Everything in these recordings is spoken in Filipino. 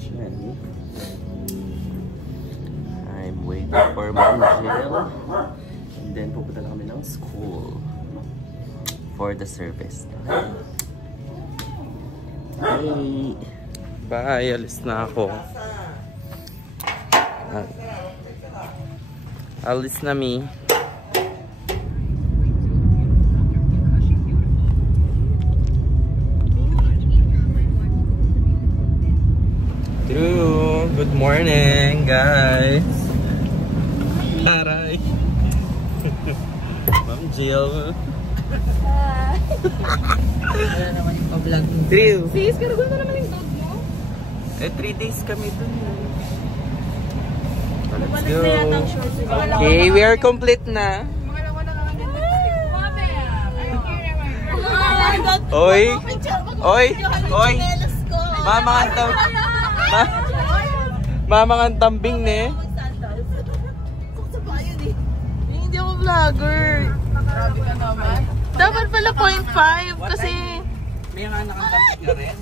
dyan. I'm waiting for Ma'am Jill. And then pupunta na kami ng school for the service. Hey! Bye! Alis na ako. Alis na mi. True. Good morning, guys. Aray. Ma'am Jill. Wala naman yung pa-vlog. True. Sis, karagulo na naman yung dog mo. 3 days kami dun. Let's Walas go. na yata ang shorts. Okay, we are complete na. Mga lawa na lang din lipstick. Mame, I'm here. Oy. Oy. Oy. Mamangantang. Mamangantambing ne. Hindi ako vlogger. Grabe ka naman. Dapat pala 0.5 kasi may mga nakantambing ka rin.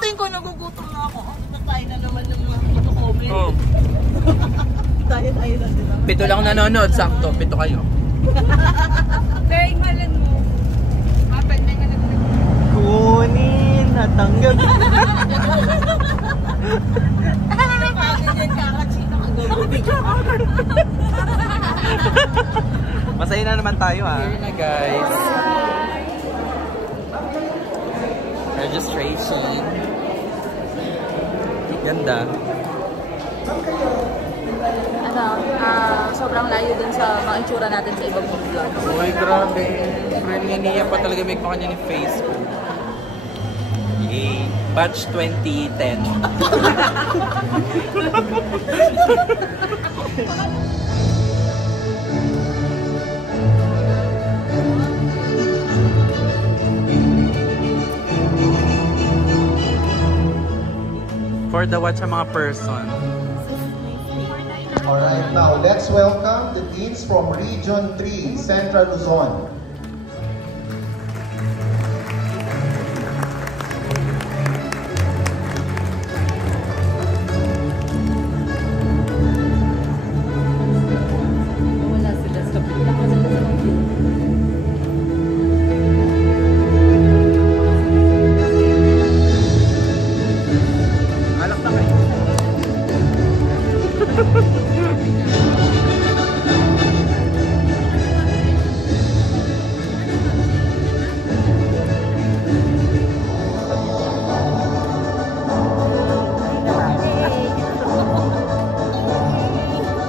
karating ko, nagugutom na ako. Natayin na naman ng mga comment. Oh. Tayo na sila. 7 lang nanonood, sakto. 7 kayo. Pero ingmalan mo. Mapan na nga nag-vlog. Kunin, natanggap. Masaya na naman tayo ha. Here na guys. Registration. Ganda. Sobrang layo dun sa mga itsura natin sa ibang vlog. Uy, grabe. Friend ni Nia pa talaga make pa kanya ni Facebook. Yay. Batch 2010. For the watch ang mga person. Alright, now let's welcome the deans from Region 3, Central Luzon. Wala sila sa view. Alak na kayo.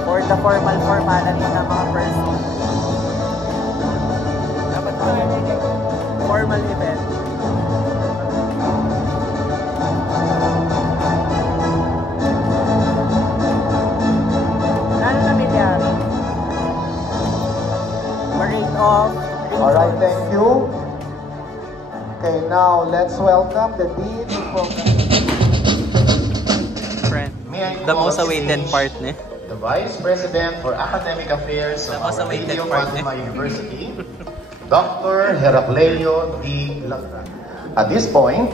For the formal formality ng mga person. Dapat formal event. Ano na bilyari? Parade of... Alright, thank you. Okay, now let's welcome the dean from Friend. May I The call most on awaited stage part ne? the Vice President for Academic Affairs of Tapos our awaited Radio part, Fatima University, Dr. Heracleo D. Lagra. At this point,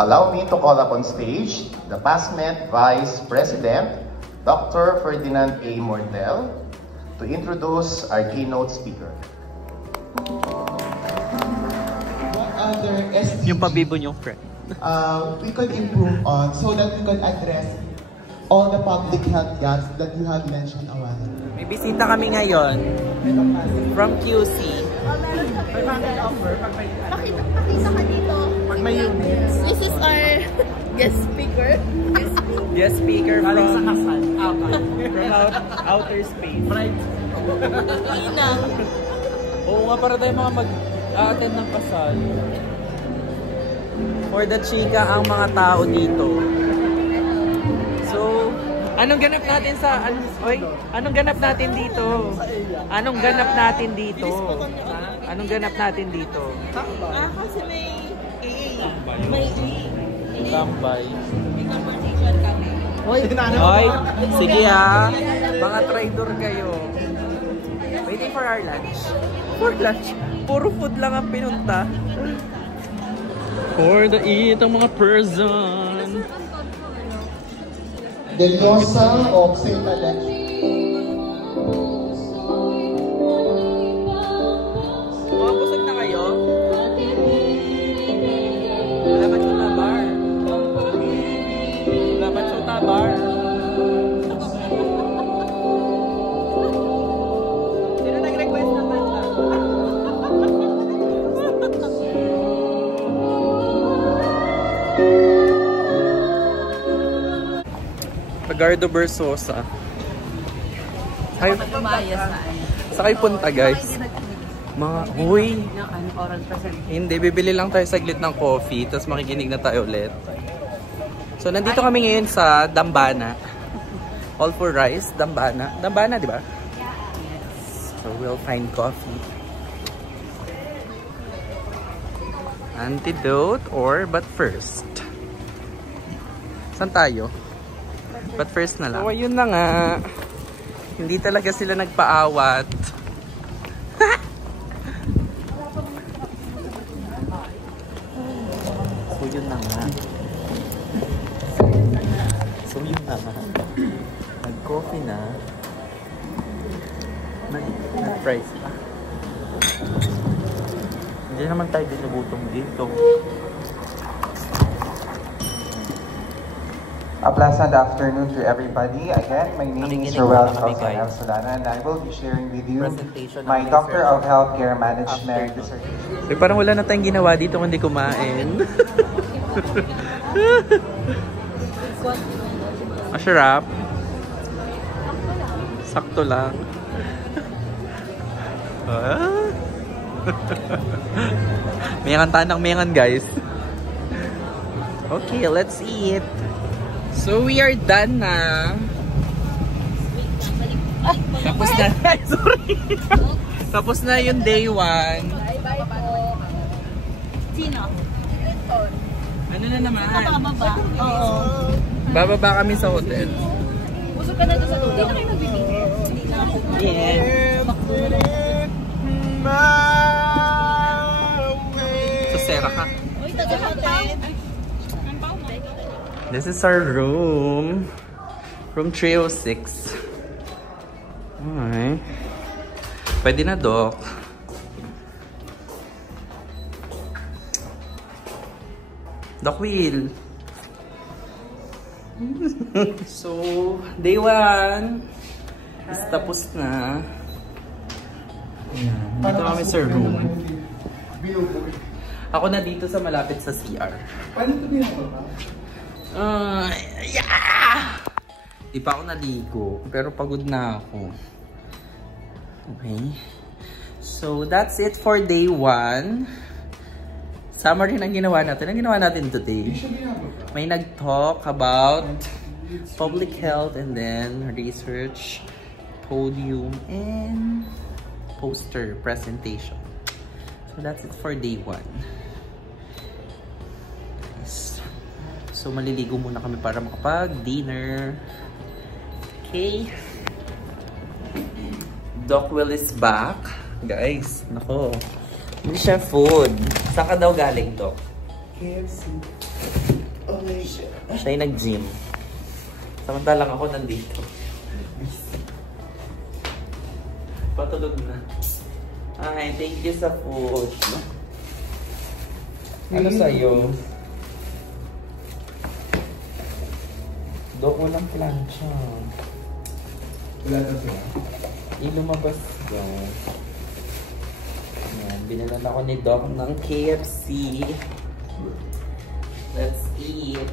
allow me to call upon stage the PASMET Vice President, Dr. Ferdinand A. Mortel, to introduce our keynote speaker. What other SDGs Yung pabibo niyong friend. we could improve on so that we could address all the public health gaps that you have mentioned a while ago? May bisita kami ngayon from QC. Pakita ka dito. Pag may units. This is our guest speaker. Guest speaker from Outer space. Inang. Oo nga, para tayo mga mag-attend ng kasal. For the chika ang mga tao dito. So, anong ganap natin sa... anong ganap natin dito? Anong ganap natin dito? Anong ganap natin dito? Kasi may AA. May Tambay. May conversation kami. Hoy, sige ha. Mga traidor kayo. Waiting for our lunch. For lunch? Puro food lang ang pinunta. For the eat ang mga person. Deliosa of St. Alex. Mga busog na kayo? Wala ba chuta bar? Wala ba chuta bar? Sino nag-request ng kanta? Agardo Versosa. Ay, Lumaya saan? sa kayo punta guys? Mga, huy! Ng oral presentation. Hindi, bibili lang tayo saglit ng coffee, tapos makikinig na tayo ulit. So, nandito kami ngayon sa Dambana. All for Rice, Dambana. Dambana, di ba? So, we'll find coffee. Antidote or but first? Saan tayo? But first na lang. So, ayun na nga. Hindi talaga sila nagpaawat. So, yun na nga. So, yun na nga. Nag-coffee na. Nag-price pa. Hindi naman tayo dinugutom dito. A pleasant afternoon to everybody. Again, my name is Roel Solana, and I will be sharing with you my Doctor of Healthcare Management dissertation. Uy, parang wala na tayong ginawa dito kung hindi kumain. Masarap. Sakto lang. Mayangan tanang mayangan guys. Okay, let's eat. So we are done na. Tapos na. Sorry. Tapos na yung day 1. Bye-bye po. Sino? Ano na naman? Bababa? Oo. Bababa kami sa hotel. Busog ka na doon sa tubig. Hindi na kayo nagbibigay. Hindi na ako. Yeah. So, Sera ka. Uy, taga-hotel. This is our room. Room 306. Alright. Pwede na, Doc. Doc Will. So, day 1 is tapos na. Ayan. Dito kami sa room. Ako na dito sa malapit sa CR. Paano ito binababa? Yeah! Di pa ako naligo, pero pagod na ako. Okay. So, that's it for day 1. Summary ng ginawa natin. Ang ginawa natin today, may nag-talk about public health and then research, podium, and poster presentation. So, that's it for day 1. Nice. So, maliligo muna kami para makapag-dinner. Okay. Doc Will is back. Guys, nako. Hindi siya food. Saan ka daw galing, Doc? KFC. Oh my God. Siya yung nag-gym. Samantalang ako nandito. Patulog na. Ay, thank you sa food. Ano sa'yo? Doc, walang plancha. Wala na sila. Lumabas daw. Ayan, binalan ako ni Doc ng KFC. Let's eat.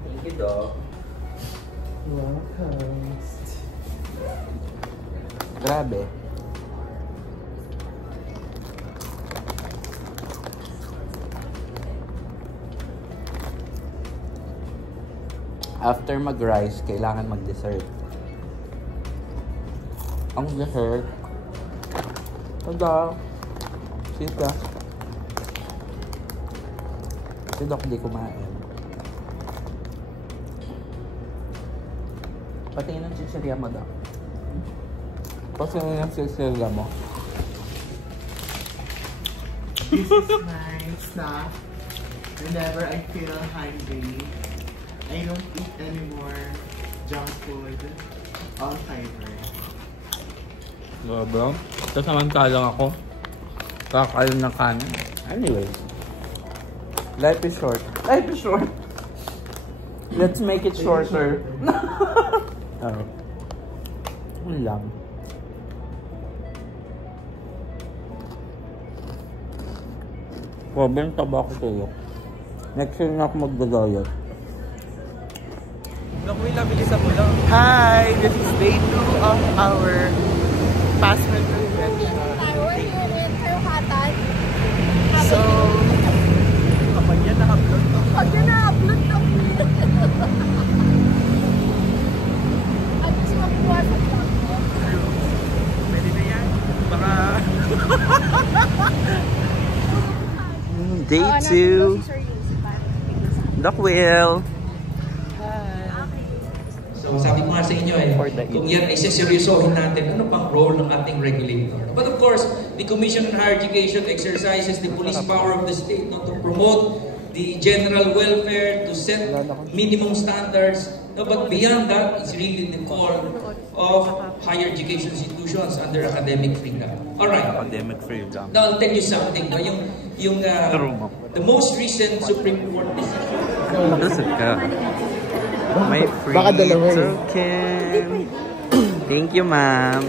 Thank you, Doc. Welcome. Grabe. After mag-rice, kailangan mag-dessert. Ang dessert. Tada! Sita. Si Doc di kumain. Patingin ng chichirya mo, Doc. Patingin ng chichirya mo. This is my snack. Whenever I feel hungry, I don't eat Bro, sasamantalang ako. Kakain ng kanin. Anyways. Life is short. Life is short. Let's make it shorter. Oh. Ano lang. Problem taba ako sa'yo. Next year na ako mag-diet. Hi! This is day 2 of our Passman convention. So, kapag yan na-upload to. Pag yan na-upload to. At gusto makuha sa vlog mo. Pwede na yan. Baka... Day 2. Doc Will. So sabi ko nga sa inyo kung yan ay seseryosohin natin, ano pang role ng ating regulator? But of course, the Commission on Higher Education exercises the police power of the state to promote the general welfare, to set minimum standards. But beyond that, it's really the call of higher education institutions under academic freedom. All right. Academic freedom. Now, I'll tell you something. No? The most recent Supreme Court decision. Lusot ka. May free token. Thank you, ma'am.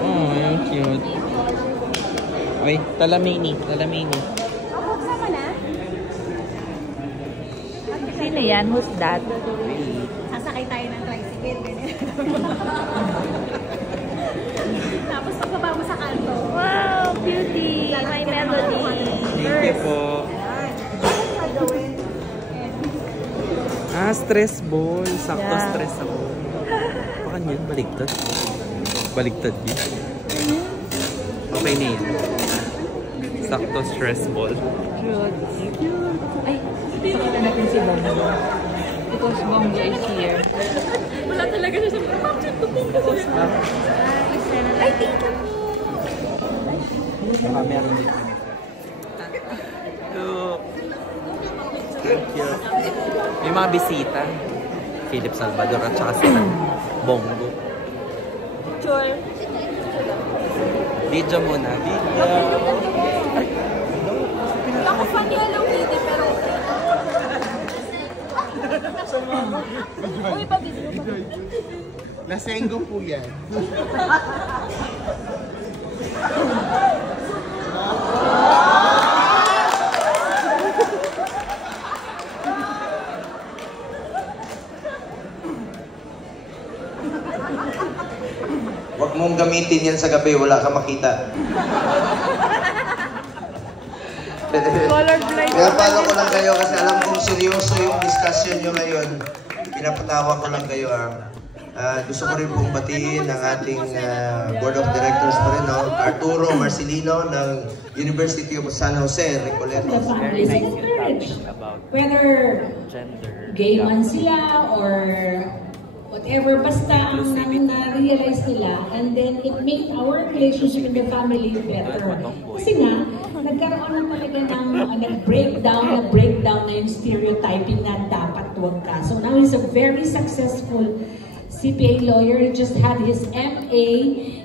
Oh, yung cute. Ay, talamini. Ako, sama na? Sino yan? Who's that? Sasakay tayo ng tricycle. Tapos pagbaba mo sa kanto. Wow, beauty! My melody. Thank you po. Stress ball. Sakto stress ako. Baka yun, baligtad. Baligtad yun. Okay na yun. Sakto stress ball. Ay, pakita natin si Bongo. Because Bongo is here. Wala talaga siya sa mga. Ay, thank you po. Baka meron din. Thank you. May mga bisita. Philip Salvador at saka sila Bongo. Sure. Video muna. Video. Ako fan niya lang hindi, pero... Uy, pa-video pa. Lasenggo po yan. Huwag mong gamitin yan sa gabi, wala kang makita. Kaya paano ko lang kayo kasi alam kong seryoso yung discussion nyo ngayon. Pinapatawa ko lang kayo. Gusto ko rin pong batiin ng ating Board of Directors pa rin, no? Arturo Marcelino ng University of San Jose, Recoletos. Whether gay man sila or whatever, basta ang na-realize nila, and then it made our relationship in the family better. Kasi nga, nagkaroon na talaga ng nag-breakdown na yung stereotyping na dapat wag ka. So now he's a very successful CPA lawyer. He just had his MA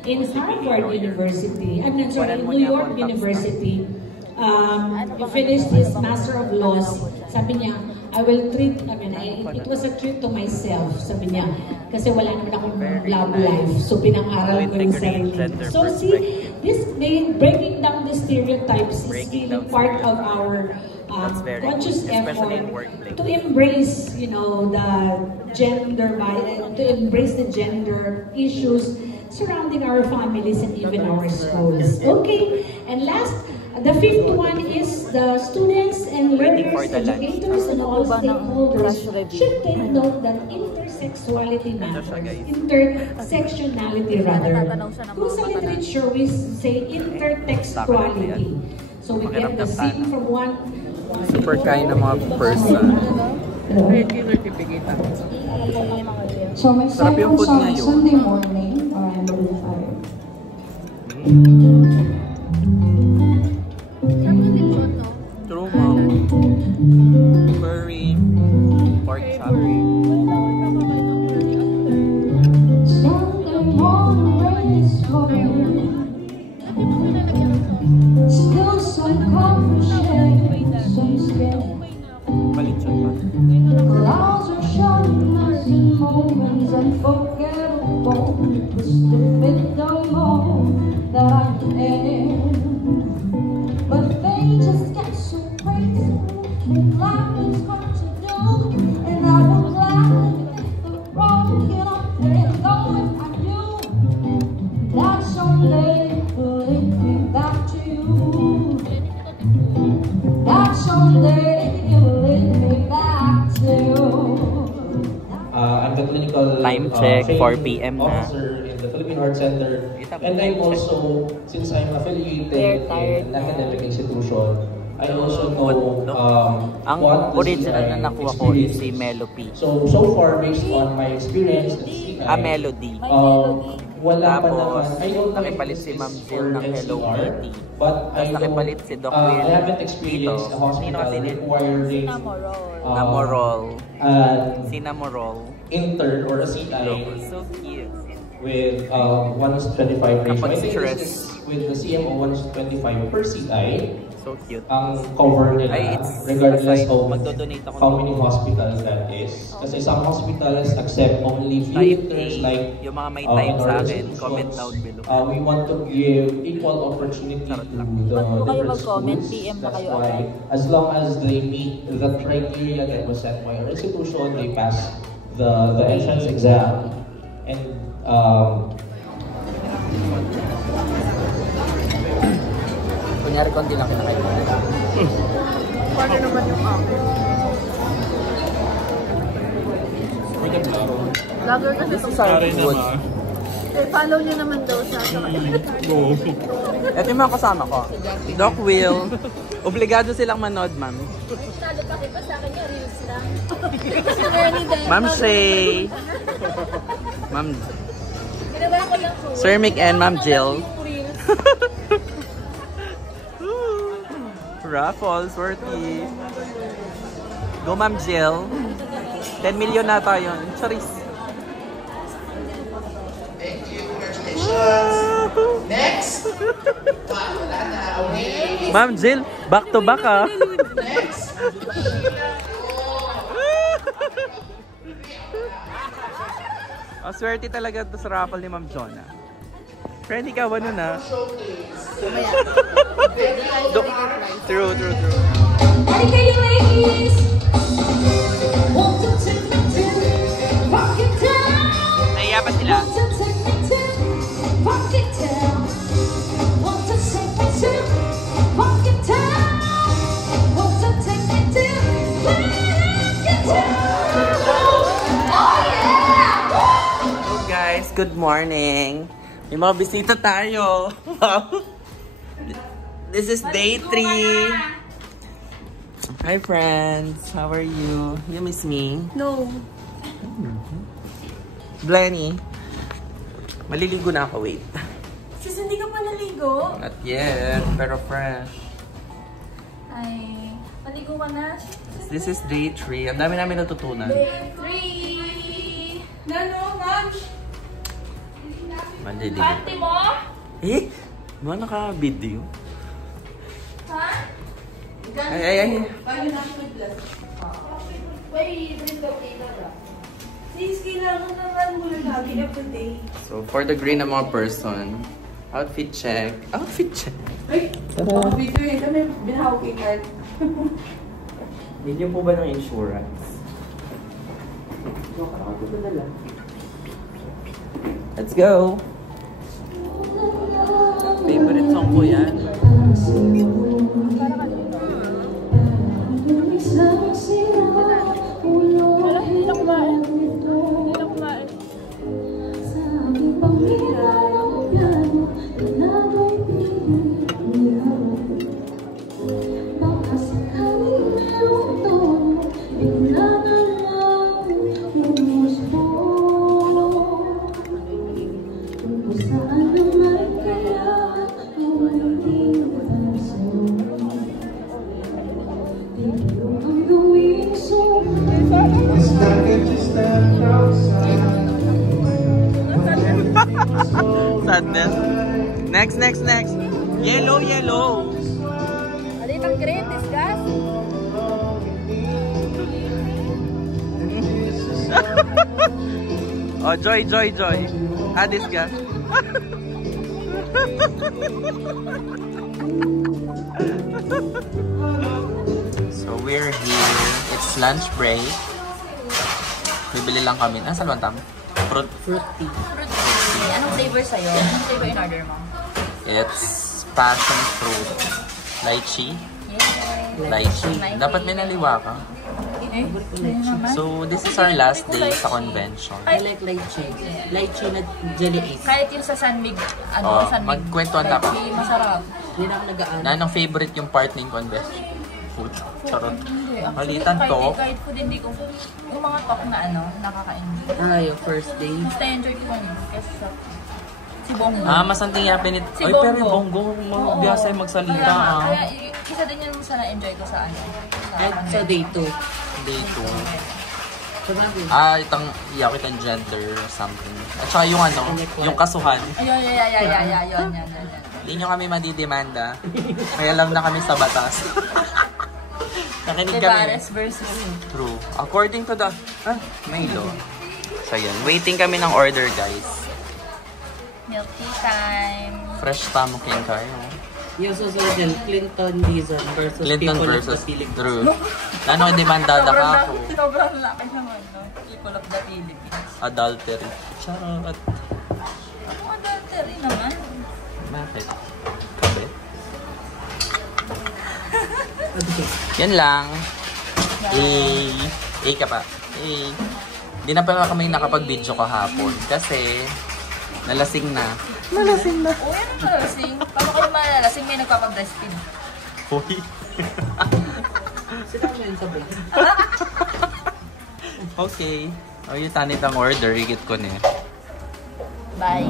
in Harvard University. I'm not sorry, in New York University. He finished his Master of Laws. Sabi niya, it was a treat to myself, sabi niya. Kasi wala naman akong love life. So pinang-aral ko yung sarili. So see, this breaking down the stereotypes is really part of our conscious effort to embrace, you know, the gender bias, to embrace the gender issues surrounding our families and even our schools. Okay, and last, the fifth one is the students and learners, educators, and all stakeholders should take note that intersexuality matters, intersectionality rather. Kung sa literature we say intertextuality. So we get the scene from one Super kind ng mga person. So my Sarap yung food on ngayon. Sunday morning around 5. True, mom. Curry. Pork chop. Sunday morning rain is falling. Still some comfort shade, some scared. Balitson pa. Clouds are shining as in moments unforgettable. Still fit the moment that I am. But they just get so crazy. Life is hard to do, and I would gladly hit the road, get up and go if I knew that someday will lead me back to you. That someday will lead me back to you. I'm the clinical Time check, 4 training p.m. na. officer in the Philippine Heart Center. And I'm also, since I'm affiliated in an academic institution, I also know Ang what the original CI na nakuha ko is experience si Melopy. So far, based on my experience at CI, Melody. wala pa Tapos, naman. I don't know nakipalit si Ma'am Jill ng Hello Kitty. but Tapos nakipalit si Doc Will I haven't experienced a hospital requiring Namorol. Cinnamorol intern or a CI So cute. with 1:25 ratio. Kapag I think stress. this is with the CMO 1:25 per CI. So cute. Ang cover nila, Ay, regardless of magdodonate ako how many hospitals that is. Kasi some hospitals accept only few interns like yung mga may time sa akin, comment down below. We want to give equal opportunity to the different schools. That's why, as long as they meet the criteria that was set by our institution, they pass the entrance exam. And kunyari ko hindi lang kinakailangan. Paano naman yung akin? Vlogger kasi itong Good. follow nyo naman daw sa Ito yung mga kasama ko. Doc Will. Obligado silang manood, ma'am. Talo pa kita sa akin yung reels lang. Si Bernie din. Ma'am Shay. Ma'am Ginawa ko lang po. Sir Mick and Ma'am Jill. Raffles, worthy. Go, Ma'am Jill. 10 million na tayo. Charis. Thank you. Congratulations. Next. Wala na. Okay. Ma'am Jill, back to back ah. Next. Swerte talaga to sa raffle ni Ma'am Jonah. Friendly ka ba nun ah? True. Ready kayo, ladies? Want to take me to rock it down? Naiya pa sila. Want to take me to rock it down? Want to take me to rock it down? Want to take me to rock it down? Oh yeah! Hello guys, good morning. May mga bisita tayo. This is day 3. Hi friends, how are you? You miss me? No. Blenny, maliligo na ako, wait. Sis, hindi ka pa naligo? Not yet, pero fresh. Ay, maligo ka na. This is day 3. Ang dami namin natutunan. Day 3! Nano, ma'am? Maliligo. Party mo? Eh? Mga naka-video? Ha? Ay. Sis, kailangan naman mo na lagi everyday. So, for the green na mga person, outfit check. Outfit check. Ay, video eh. Kami binahawag kay card. Need niyo po ba ng insurance? Let's go! Favorite song ko yan. Wala, hindi na kumain. Hindi na kumain. Next. Yellow. Alitang green, discuss. Oh, Joy. Discuss. So we're here. It's lunch break. Bibili lang kami. Ano sa luwantang? Fruity. Anong flavor sa'yo? Anong flavor in order mo? It's passion fruit. Lychee. Lychee. Dapat may naliwa ka. So this is our last day sa convention. I like lychee. Lychee na jelly ace. Kahit yung sa San Mig, magkwentuhan tayo. Masarap. Hindi na ako nagaan. Anong favorite yung part ng convention? Food. Charot. Malitan to. Kahit food, hindi ko. Yung mga talk na nakaka-enjoy. Yung first day. Mas na-enjoy ko pa yun. Kasi si Bongo. Mas ang tingapin ito. Ay, pero yung Bongo, biyasa yung magsalita. Kaya isa din yung mas na-enjoy ko sa sa day 2. Day 2. Itang iyak itang gender or something. At saka yung yung kasuhan. Ayun. Hindi nyo kami madidemanda. Kaya lang na kami sa batas. Nakinig kami. True. According to the Milo. So yun, waiting kami ng order, guys. Milk tea time. Fresh tamukin tayo. Yung susunod yan, Clinton Clinton versus True. Ano demandada ka ako? Sobrang laki naman, no? People of the Philippines. Adultery. Charot. Ako adultery naman. Bakit? Kabe? Yan lang. Ka pa. Hindi na pala kami nakapag-video kahapon kasi nalasing na. Oh, yan ang nalasing. Paano kayo malalasing? May nagpapag-breastfeed. Hoy. Sila ko yun sa vlog. Okay. Yung tanit ang order. Higit ko na. Bye.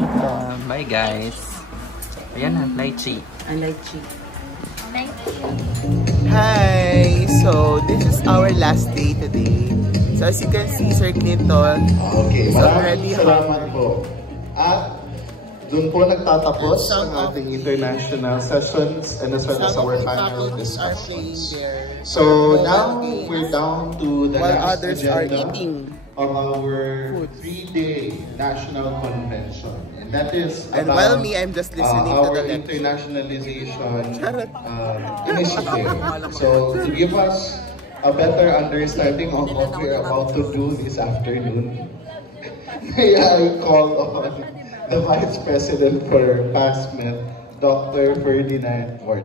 Bye, guys. Ayan na. Lychee. Lychee. Hi! So, this is our last day today. So, as you can see, Sir Clinton is already hungry. At doon po nagtatapos ang ating international sessions and as well as our final discussions. So now we're down to the last agenda of our 3-day national convention. And that is and while me, I'm just listening to our internationalization initiative. So to give us a better understanding of what we're about to do this afternoon, may I call on the Vice President for PASMED, Dr. Ferdinand Ward.